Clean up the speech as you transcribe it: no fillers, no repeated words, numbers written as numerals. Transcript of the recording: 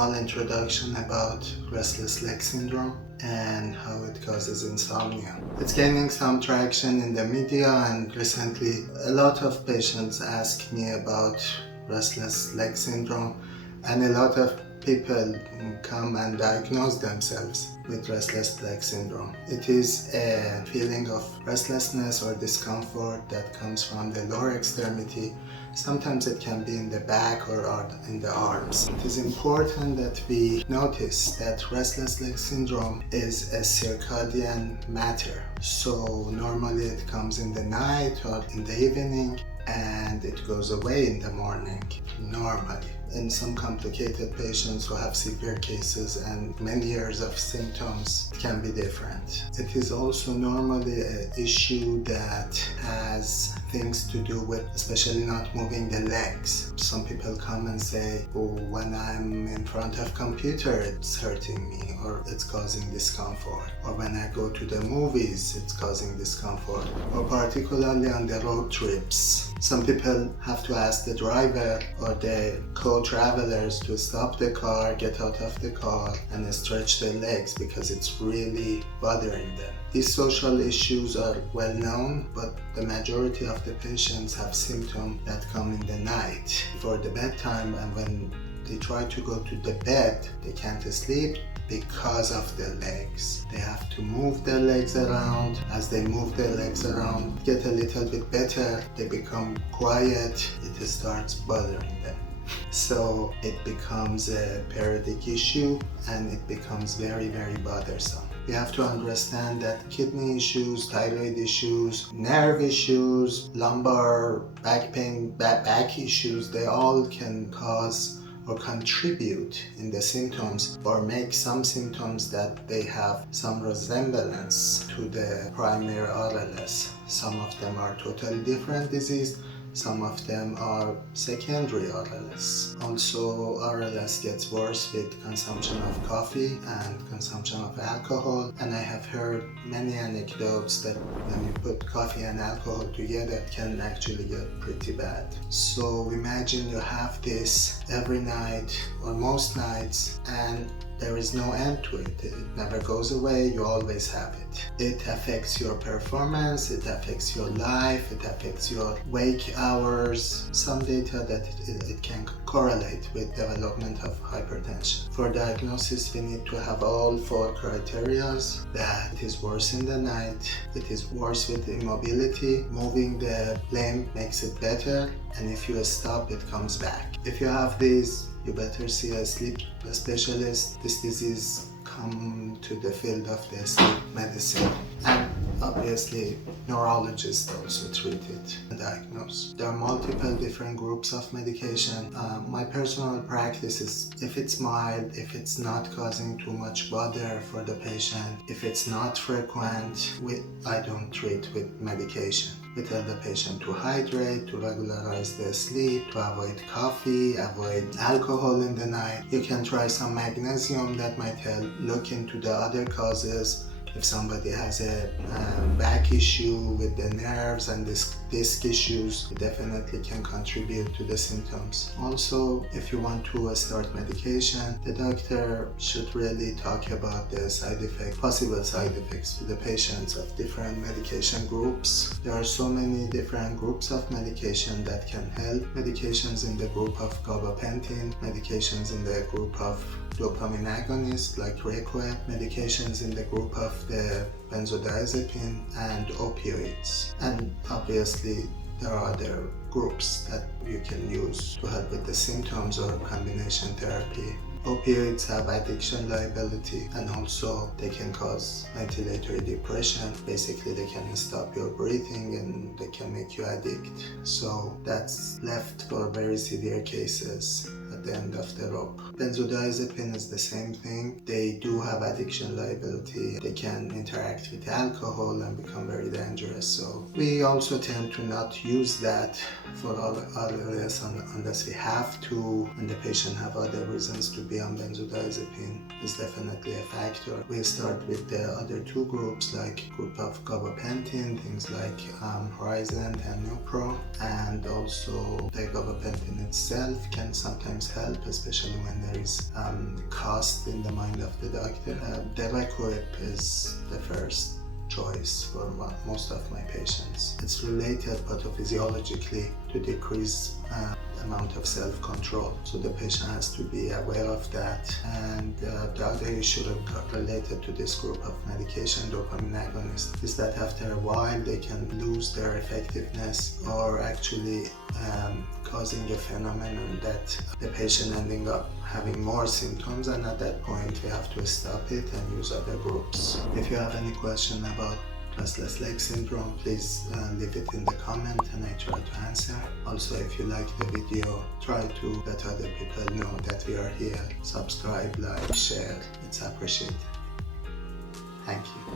small introduction about restless leg syndrome and how it causes insomnia. It's gaining some traction in the media, and recently a lot of patients ask me about restless leg syndrome, and a lot of people come and diagnose themselves with restless leg syndrome. It is a feeling of restlessness or discomfort that comes from the lower extremity. Sometimes it can be in the back or in the arms. It is important that we notice that restless leg syndrome is a circadian matter. So normally it comes in the night or in the evening, and it goes away in the morning normally. In some complicated patients who have severe cases and many years of symptoms, it can be different. It is also normally an issue that has things to do with especially not moving the legs. Some people come and say, oh, when I'm in front of computer it's hurting me or it's causing discomfort, or when I go to the movies it's causing discomfort, or particularly on the road trips. Some people have to ask the driver or the co-travelers to stop the car, get out of the car and stretch their legs because it's really bothering them. These social issues are well known, but the majority of the patients have symptoms that come in the night before the bedtime, and when they try to go to the bed, they can't sleep because of their legs. They have to move their legs around. As they move their legs around, get a little bit better, they become quiet, it starts bothering them. So it becomes a periodic issue and it becomes very, very bothersome. We have to understand that kidney issues, thyroid issues, nerve issues, lumbar, back pain, back issues, they all can cause or contribute in the symptoms or make some symptoms that they have some resemblance to the primary RLS. Some of them are totally different disease. Some of them are secondary RLS. Also, RLS gets worse with consumption of coffee and consumption of alcohol. And I have heard many anecdotes that when you put coffee and alcohol together, it can actually get pretty bad. So imagine you have this every night or most nights, and there is no end to it. It never goes away. You always have it. It affects your performance. It affects your life. It affects your wake hours. Some data that it can correlate with development of hypertension. For diagnosis, we need to have all 4 criteria: that it is worse in the night, it is worse with immobility, moving the limb makes it better, and if you stop, it comes back. If you have these, you better see a sleep specialist. This disease come to the field of the sleep medicine, and obviously neurologists also treat it and diagnose. There are multiple different groups of medication. My personal practice is, if it's mild, if it's not causing too much bother for the patient, if it's not frequent, I don't treat with medication. We tell the patient to hydrate, to regularize their sleep, to avoid coffee, avoid alcohol in the night. You can try some magnesium, that might help. Look into the other causes. If somebody has a back issue with the nerves and disc issues, it definitely can contribute to the symptoms. Also, if you want to start medication, the doctor should really talk about the possible side effects to the patients of different medication groups. There are so many different groups of medication that can help. Medications in the group of gabapentin, medications in the group of dopamine agonists like Requiem, medications in the group of the benzodiazepine and opioids. And obviously there are other groups that you can use to help with the symptoms or combination therapy. Opioids have addiction liability, and also they can cause ventilatory depression. Basically, they can stop your breathing and they can make you addict. So that's left for very severe cases at the end of the rope. Benzodiazepine is the same thing. They do have addiction liability. They can interact with alcohol and become very dangerous. So we also tend to not use that for RLS unless we have to, and the patient have other reasons to be on benzodiazepine is definitely a factor. We start with the other 2 groups, like group of gabapentin, things like Horizon and Nupro, and also the gabapentin itself can sometimes help, especially when there is cost in the mind of the doctor. Devaquip is the first choice for most of my patients. It's related pathophysiologically to decrease amount of self-control, so the patient has to be aware of that. And the other issue related to this group of medication, dopamine agonists, is that after a while they can lose their effectiveness, or actually causing a phenomenon that the patient ending up having more symptoms, and at that point we have to stop it and use other groups. If you have any question about Restless Leg Syndrome, please leave it in the comment and I try to answer. Also, if you like the video, try to let other people know that we are here. Subscribe, like, share, it's appreciated. Thank you.